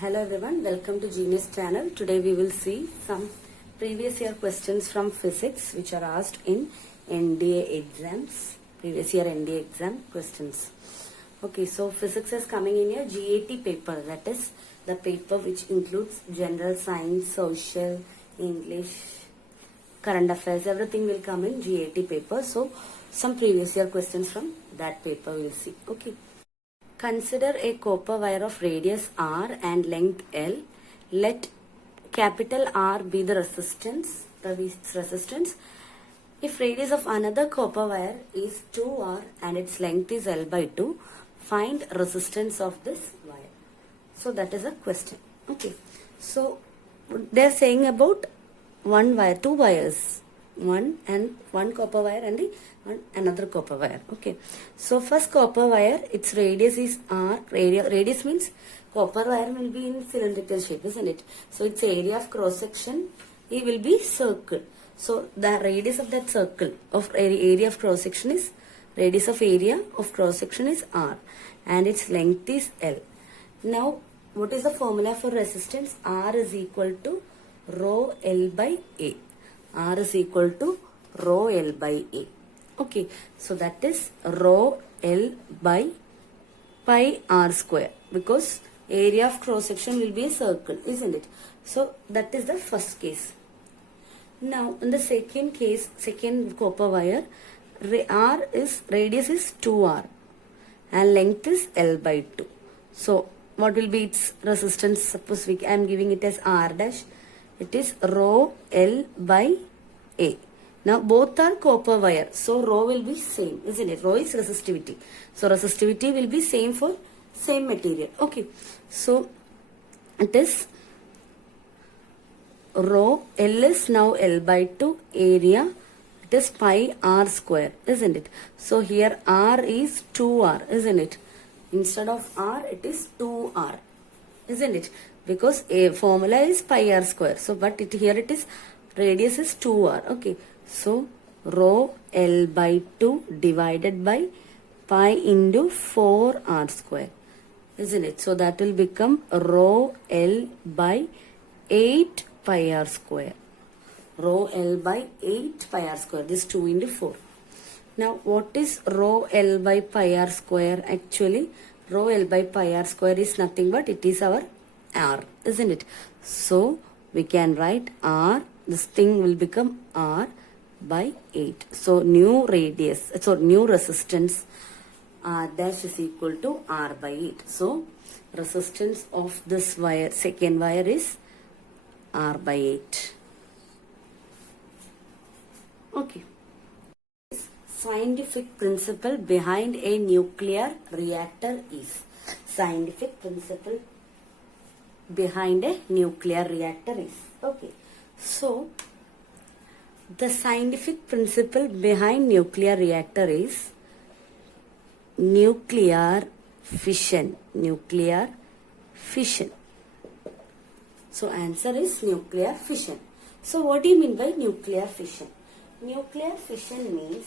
Hello everyone, welcome to Genius channel. Today we will see some previous year questions from physics which are asked in NDA exams. Previous year NDA exam questions. Okay, so physics is coming in a GAT paper, that is the paper which includes general science, social, English, current affairs, everything will come in GAT paper. So some previous year questions from that paper we will see. Okay. Consider a copper wire of radius r and length L. Let capital R be the resistance. If radius of another copper wire is 2r and its length is L by 2, find resistance of this wire. So that is a question. Okay. So they are saying about one wire, two wires, one copper wire and another copper wire. Okay, so first copper wire, its radius is r. Radius means copper wire will be in cylindrical shape, isn't it? So its area of cross section, it will be circle. So the radius of that circle of area of cross section is radius of area of cross section is r and its length is L. Now what is the formula for resistance? R is equal to rho L by A. R is equal to rho L by A. Okay, so that is rho L by pi r square, because area of cross section will be a circle, isn't it? So that is the first case. Now in the second case, second copper wire, radius is 2r and length is L by 2. So what will be its resistance? Suppose I am giving it as r dash. It is rho L by A. Now both are copper wire, so rho will be same, isn't it? Rho is resistivity. So resistivity will be same for same material. Okay. So it is rho L is now L by 2, area it is pi r square, isn't it? So here r is 2r, isn't it? Instead of r it is 2r, isn't it? Because a formula is pi r square. So but here it is radius is 2r. Okay. So rho L by 2 divided by pi into 4r square, isn't it? So that will become rho L by 8 pi r square. Rho L by 8 pi r square. This 2 into 4. Now what is rho L by pi r square? Actually rho L by pi r square is nothing but it is our r, isn't it? So we can write r, this thing will become r by 8. So new radius, so new resistance r dash is equal to r by 8. So resistance of this wire, second wire, is r by 8. Okay. Scientific principle behind a nuclear reactor is. Scientific principle behind a nuclear reactor is. Okay. So the scientific principle behind nuclear reactor is nuclear fission. Nuclear fission. So answer is nuclear fission. So what do you mean by nuclear fission? Nuclear fission means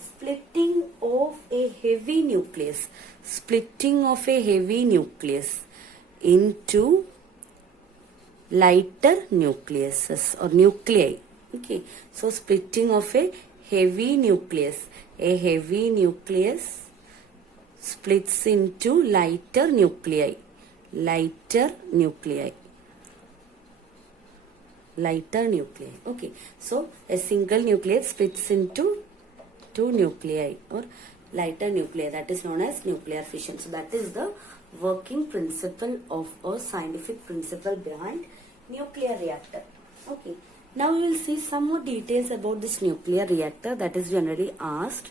splitting of a heavy nucleus. Splitting of a heavy nucleus into lighter nucleuses or nuclei. Okay, so splitting of a heavy nucleus. A heavy nucleus splits into lighter nuclei. Lighter nuclei. Lighter nuclei. Okay, so a single nucleus splits into two nuclei or lighter nuclei. That is known as nuclear fission. So that is the working principle of a scientific principle behind nuclear reactor. Okay. Now we will see some more details about this nuclear reactor that is generally asked.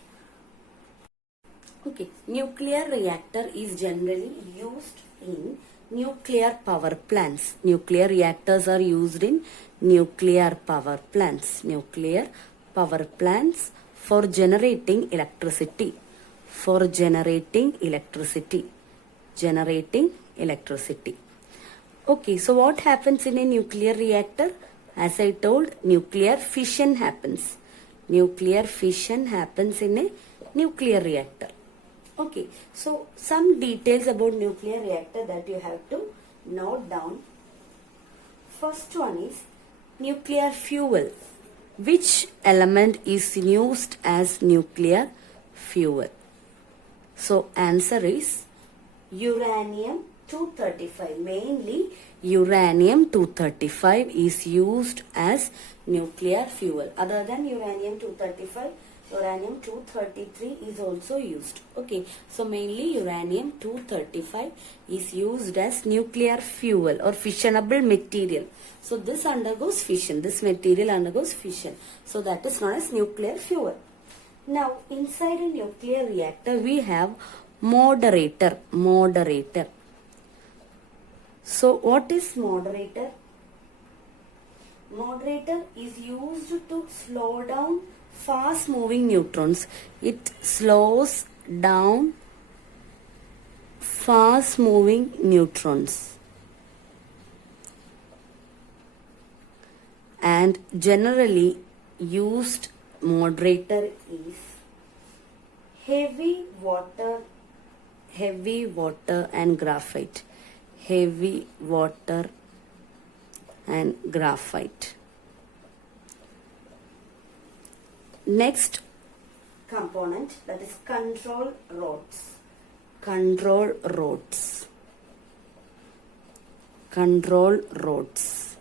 Okay, nuclear reactor is generally used in nuclear power plants. Nuclear reactors are used in nuclear power plants. Nuclear power plants for generating electricity. For generating electricity. Generating electricity. Okay, so what happens in a nuclear reactor? As I told, nuclear fission happens. Nuclear fission happens in a nuclear reactor. Okay, so some details about nuclear reactor that you have to note down. First one is nuclear fuel. Which element is used as nuclear fuel? So answer is uranium 235. Mainly uranium 235 is used as nuclear fuel. Other than uranium 235, uranium 233 is also used. Okay, so mainly uranium 235 is used as nuclear fuel or fissionable material. So this undergoes fission. This material undergoes fission. So that is known as nuclear fuel. Now inside a nuclear reactor we have moderator. Moderator. So what is moderator? Moderator is used to slow down fast moving neutrons. It slows down fast moving neutrons. And generally used moderator is heavy water and graphite. Heavy water and graphite. Next component, that is control rods. Control rods. Control rods.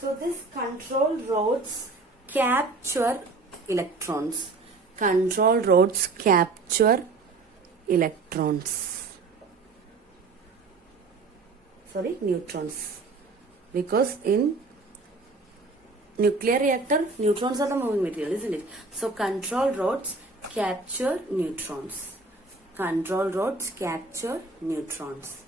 So this control rods capture electrons. Control rods capture electrons. Sorry, neutrons. Because in nuclear reactor, neutrons are the moving material, isn't it? So control rods capture neutrons. Control rods capture neutrons.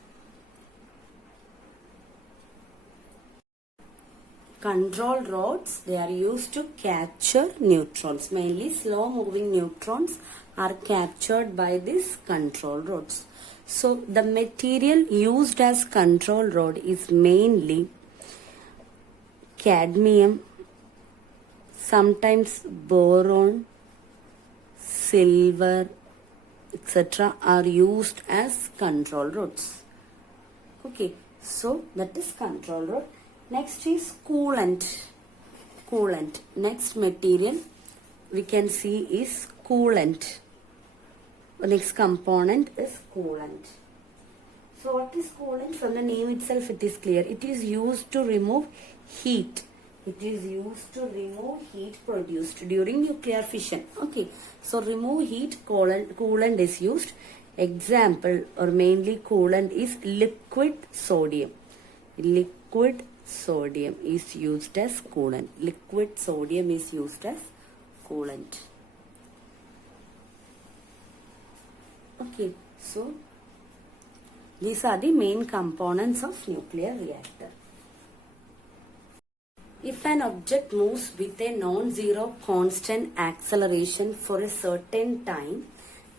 Control rods, they are used to capture neutrons. Mainly slow moving neutrons are captured by these control rods. So the material used as control rod is mainly cadmium, sometimes boron, silver, etc. are used as control rods. Okay, so that is control rod. Next is coolant. Coolant. Next material we can see is coolant. The next component is coolant. So what is coolant? From the name itself it is clear. It is used to remove heat. It is used to remove heat produced during nuclear fission. Okay. So remove heat, coolant is used. Example or mainly coolant is liquid sodium. Liquid sodium is used as coolant. Liquid sodium is used as coolant. Okay, so these are the main components of nuclear reactor. If an object moves with a non-zero constant acceleration for a certain time,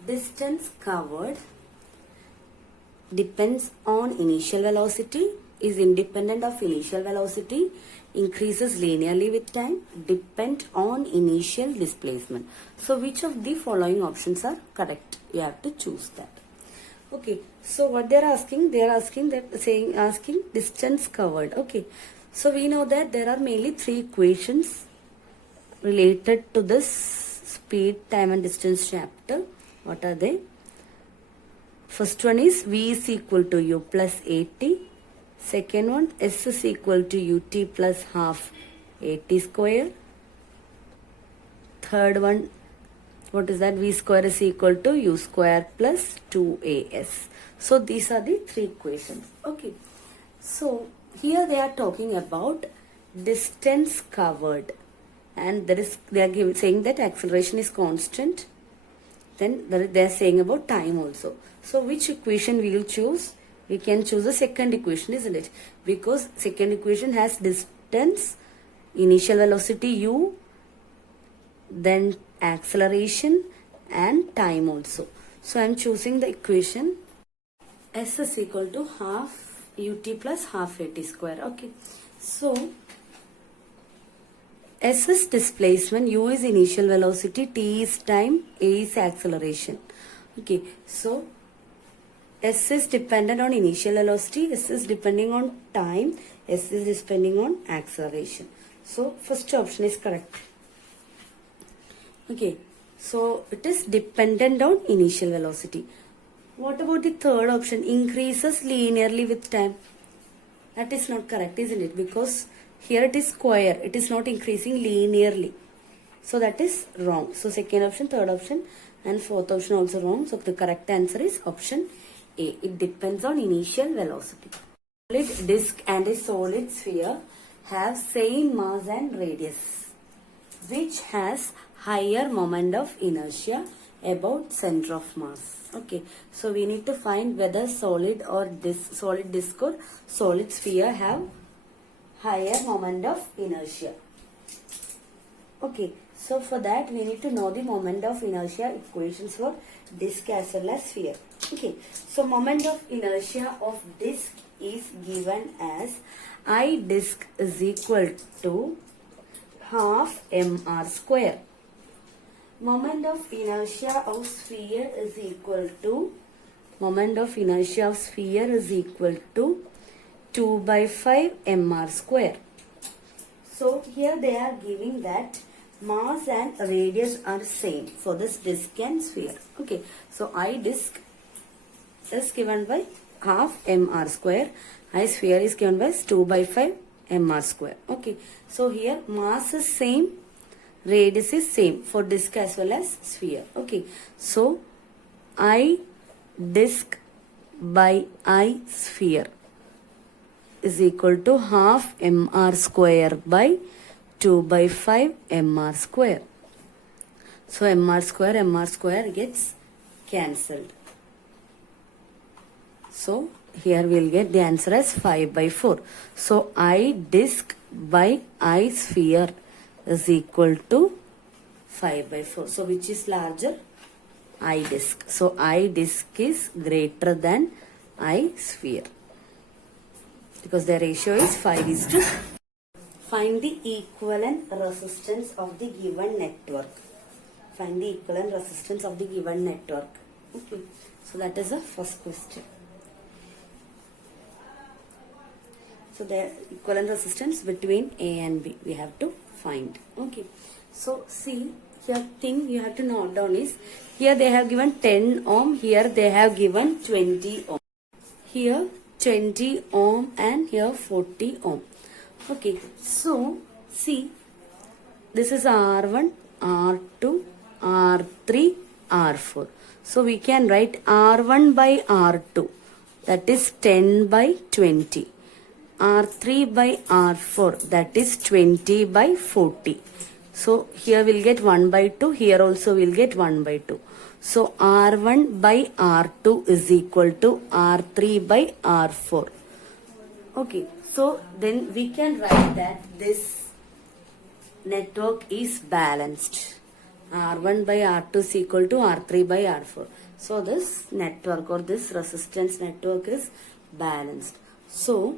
distance covered depends on initial velocity, is independent of initial velocity, increases linearly with time, depend on initial displacement. So which of the following options are correct? You have to choose that. Okay, so what they are asking? They are asking distance covered. Okay, so we know that there are mainly three equations related to this speed, time and distance chapter. What are they? First one is V is equal to U plus AT. Second one, S is equal to UT plus half AT square. Third one, what is that? V square is equal to U square plus 2AS. So these are the three equations. Okay. So here they are talking about distance covered. And they are saying that acceleration is constant. Then they are saying about time also. So which equation we will choose? We can choose the second equation, isn't it? Because second equation has distance, initial velocity u, then acceleration and time also. So I am choosing the equation S is equal to half ut plus half at square. Okay. So S is displacement, u is initial velocity, t is time, a is acceleration. Okay. So S is dependent on initial velocity, S is depending on time, S is depending on acceleration. So first option is correct. Okay, so it is dependent on initial velocity. What about the third option? Increases linearly with time. That is not correct, isn't it? Because here it is square. It is not increasing linearly. So that is wrong. So second option, third option and fourth option also wrong. So the correct answer is option A. It depends on initial velocity. Solid disk and a solid sphere have same mass and radius, which has higher moment of inertia about center of mass. Okay, so we need to find whether solid disk or solid sphere have higher moment of inertia. Okay, so for that we need to know the moment of inertia equations for disk as well as sphere. Okay, so moment of inertia of disk is given as I disk is equal to half mr square. Moment of inertia of sphere is equal to 2 by 5 mr square. So here they are giving that mass and radius are same for this disk and sphere. Okay, so I disk is given by half mr square, I sphere is given by 2 by 5 mr square. Okay, so here mass is same, radius is same for disk as well as sphere. Okay, so I disk by I sphere is equal to half mr square by 2 by 5 mr square. So mr square gets cancelled. So here we will get the answer as 5 by 4. So I disk by I sphere is equal to 5 by 4. So which is larger? I disk. So I disk is greater than I sphere, because the ratio is 5:. Find the equivalent resistance of the given network. Find the equivalent resistance of the given network. Okay, so that is the first question. So the equivalent resistance between A and B we have to find. Okay, so see here thing you have to note down is, here they have given 10 ohm, here they have given 20 ohm. Here 20 ohm and here 40 ohm. Okay, so see this is R1, R2, R3, R4. So we can write R1 by R2, that is 10 by 20. R3 by R4, that is 20 by 40. So here we'll get 1 by 2, here also we'll get 1 by 2. So R1 by R2 is equal to R3 by R4. Okay, so then we can write that this network is balanced. R1 by R2 is equal to R3 by R4. So this network or this resistance network is balanced. So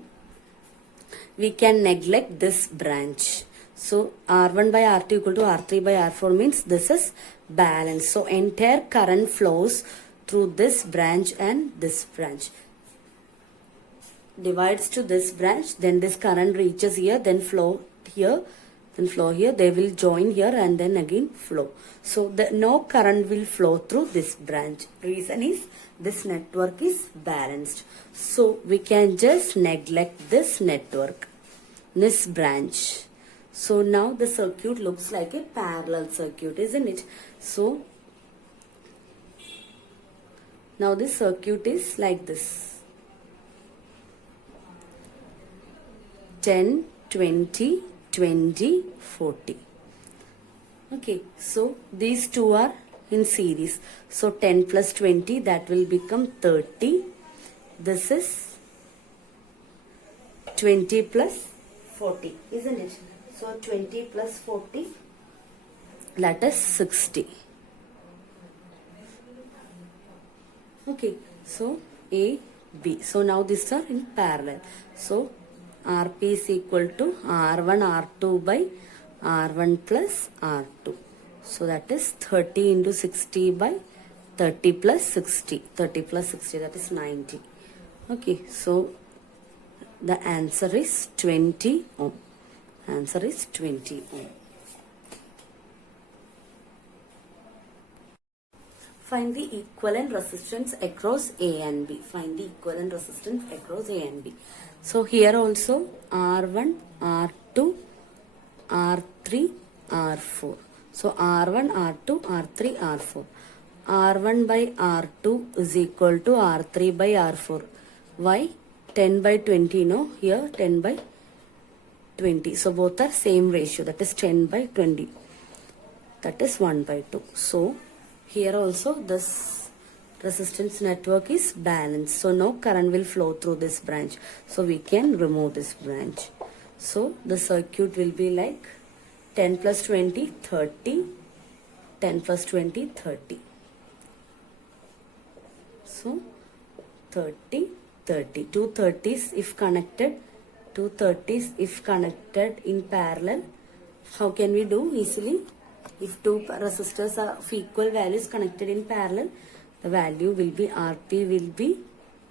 we can neglect this branch. So R1 by R2 equal to R3 by R4 means this is balanced. So entire current flows through this branch and this branch. Divides to this branch, then this current reaches here, then flow here, then flow here, they will join here and then again flow. So no current will flow through this branch. Reason is this network is balanced. So we can just neglect this network, this branch. So now the circuit looks like a parallel circuit, isn't it? So now this circuit is like this. 10, 20, 20, 40. Okay, so these two are in series. So 10 plus 20, that will become 30. This is 20 plus 40, isn't it? So 20 plus 40, that is 60. Okay, so A, B. So now these are in parallel. So RP is equal to R1 R2 by R1 plus R2. So that is 30 into 60 by 30 plus 60. 30 plus 60, that is 90. Okay, so the answer is 20 ohm. Answer is 20 ohm. Find the equivalent resistance across A and B. Find the equivalent resistance across A and B. So here also R1, R2, R3, R4. So R1, R2, R3, R4. R1 by R2 is equal to R3 by R4. Why? 10 by 20, no? Here 10 by 20. So both are same ratio, that is 10 by 20. That is 1 by 2. So here also this resistance network is balanced. So no current will flow through this branch. So we can remove this branch. So the circuit will be like 10 plus 20, 30. 10 plus 20, 30. So 30, 30. Two 30s if connected. Two 30s if connected in parallel. How can we do easily? If two resistors are of equal values connected in parallel, the value will be Rp will be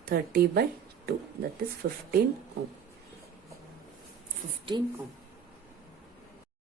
30 by 2. That is 15 ohm. 15 ohm.